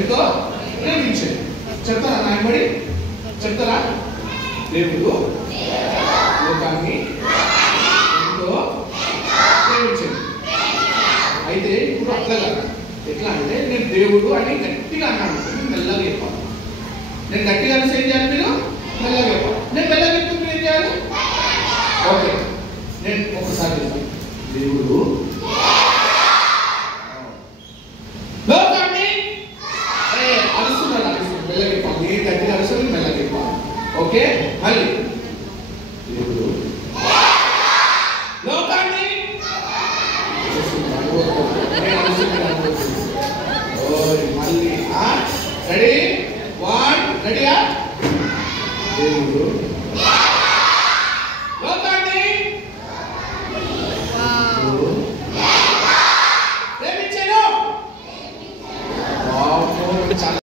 ఎంతో ప్రేమించాడు. చెప్తారా నాయనబడి? చెప్తారా? దేవుడు లోకాన్ని ఎంతో ప్రేమించాడు. అయితే ఇప్పుడు అట్లా కదా, ఎట్లా అంటే నేను దేవుడు అని గట్టిగా అన్నాను, నేను మెల్లగా చెప్పాలి. నేను గట్టిగా అనేసి ఏం చేయాలి? మీరు మెల్లగా చెప్పాలి. నేను మెల్లగా చెప్తే మీరు ఏం చేయాలి? ఓకే, నేను ఒకసారి చెప్తాను. దేవుడు లోకాన్ని అరుస్తున్నాడు, మెల్లగా చెప్పాలి. నేను గట్టిగా అరుస్తుంది, మెల్లగా చెప్పాలి. ఓకే, మళ్ళీ దేవుడు లోకాన్ని మళ్ళీ రెడీ, 1 రెడీయా? దేవుడు లోకాన్ని ప్రేమించాడు. చాలా